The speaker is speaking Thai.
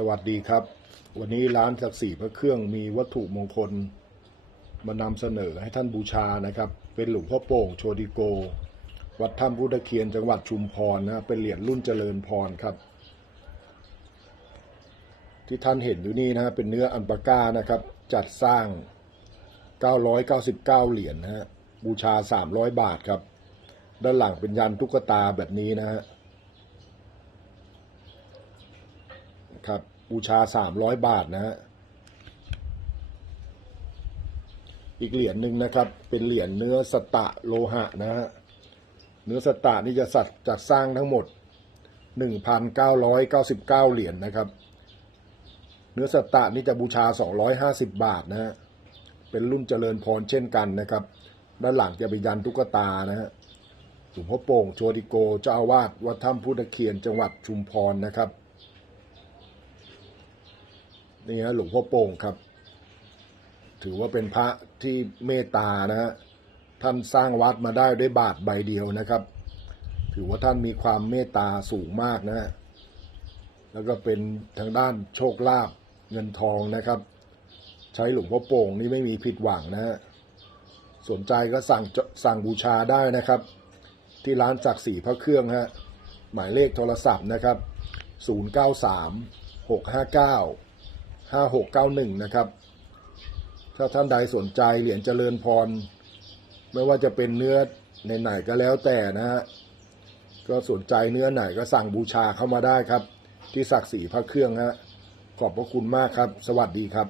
สวัสดีครับ วันนี้ร้านศักดิ์ศรีพระเครื่องมีวัตถุมงคล มานำเสนอให้ท่านบูชานะครับ เป็นหลวงพ่อโป่งโชติโก วัดถ้ำพุทธเคียนจังหวัดชุมพรนะเป็นเหรียญรุ่นเจริญพรครับ ที่ท่านเห็นอยู่นี่นะเป็นเนื้ออันปาก้านะครับ จัดสร้าง 999 เหรียญนะฮะบูชา 300 บาทครับ ด้านหลังเป็นยันตุ๊กตาแบบนี้นะฮะ ครับ บูชาสามร้อยบาทนะฮะอีกเหรียญหนึ่งนะครับ เป็นเหรียญเนื้อสตะโลหะนะฮะเนื้อสตะนี่จะสัตว์จัดสร้างทั้งหมดหนึ่งพันเก้าร้อยเก้าสิบเก้าเหรียญนะครับ เนื้อสตะนี่จะบูชาสองร้อยห้าสิบบาทนะฮะเป็นรุ่นเจริญพรเช่นกันนะครับ ด้านหลังจะเป็นยันตุ๊กตานะฮะหลวงพ่อโป่งโชติโกเจ้าอาวาสวัดถ้ำพุทธเคียนจังหวัดชุมพรนะครับ นี่ฮะหลวงพ่อโป่งครับ ถือว่าเป็นพระที่เมตตานะฮะท่านสร้างวัดมาได้ด้วยบาทใบเดียวนะครับ ถือว่าท่านมีความเมตตาสูงมากนะฮะแล้วก็เป็นทางด้านโชคลาภเงินทองนะครับ ใช้หลวงพ่อโป่งนี่ไม่มีผิดหวังนะฮะสนใจก็สั่งสั่งบูชาได้นะครับ ที่ร้านศักดิ์ศรีพระเครื่องฮะหมายเลขโทรศัพท์นะครับ 093 659 5691 นะครับ ถ้าท่านใดสนใจเหรียญเจริญพร ไม่ว่าจะเป็นเนื้อไหนๆก็แล้วแต่นะฮะก็สนใจเนื้อไหนก็สั่งบูชาเข้ามาได้ครับ ที่ศักดิ์ศรีพระเครื่องฮะขอบพระคุณมากครับ สวัสดีครับ